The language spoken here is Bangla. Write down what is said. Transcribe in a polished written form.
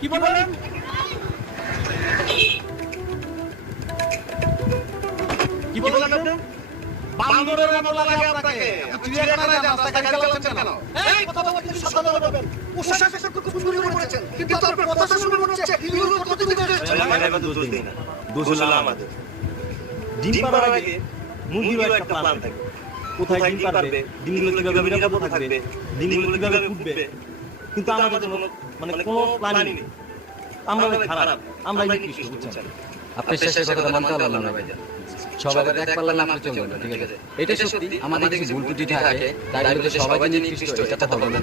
কি বলেন? কি বলেন আপনি? বান্দরের মতো লাগে আপনাকে। আপনি চিড়িয়াখানায় যান, রাস্তায় গাড়ি চালাচ্ছেন কেন? এই কথা বলতে সাবধানে বলবেন। পোশাক আশাক খুব চুরি করেছেন। কিন্তু আপনার কথা শুনে মনে হচ্ছে এগুলো কত দিন ধরে এবার দোষ দিই না, দোষ হলো আমাদের। ডিম পাড়ার আগে মুরগিরও একটা প্ল্যান থাকে, কোথায় ডিম পারবে, ডিমগুলো কিভাবে নিরাপদ থাকবে, ডিমগুলো কিভাবে ফুটবে, কিন্তু আমাদের কোনো প্ল্যানই নেই। আমরা খারাপ, আমরা নিকৃষ্ট, বুঝছেন? আপনি শেষের কথা মানতে পারলাম না ভাইজান। সবাই এক পাল্লা না আপনি চলবেন না, ঠিক আছে? এটা সত্যি আমাদের কিছু ভুল ত্রুটি থাকে, তাই বলে সবাই যে নিকৃষ্ট এটা তো হবে না।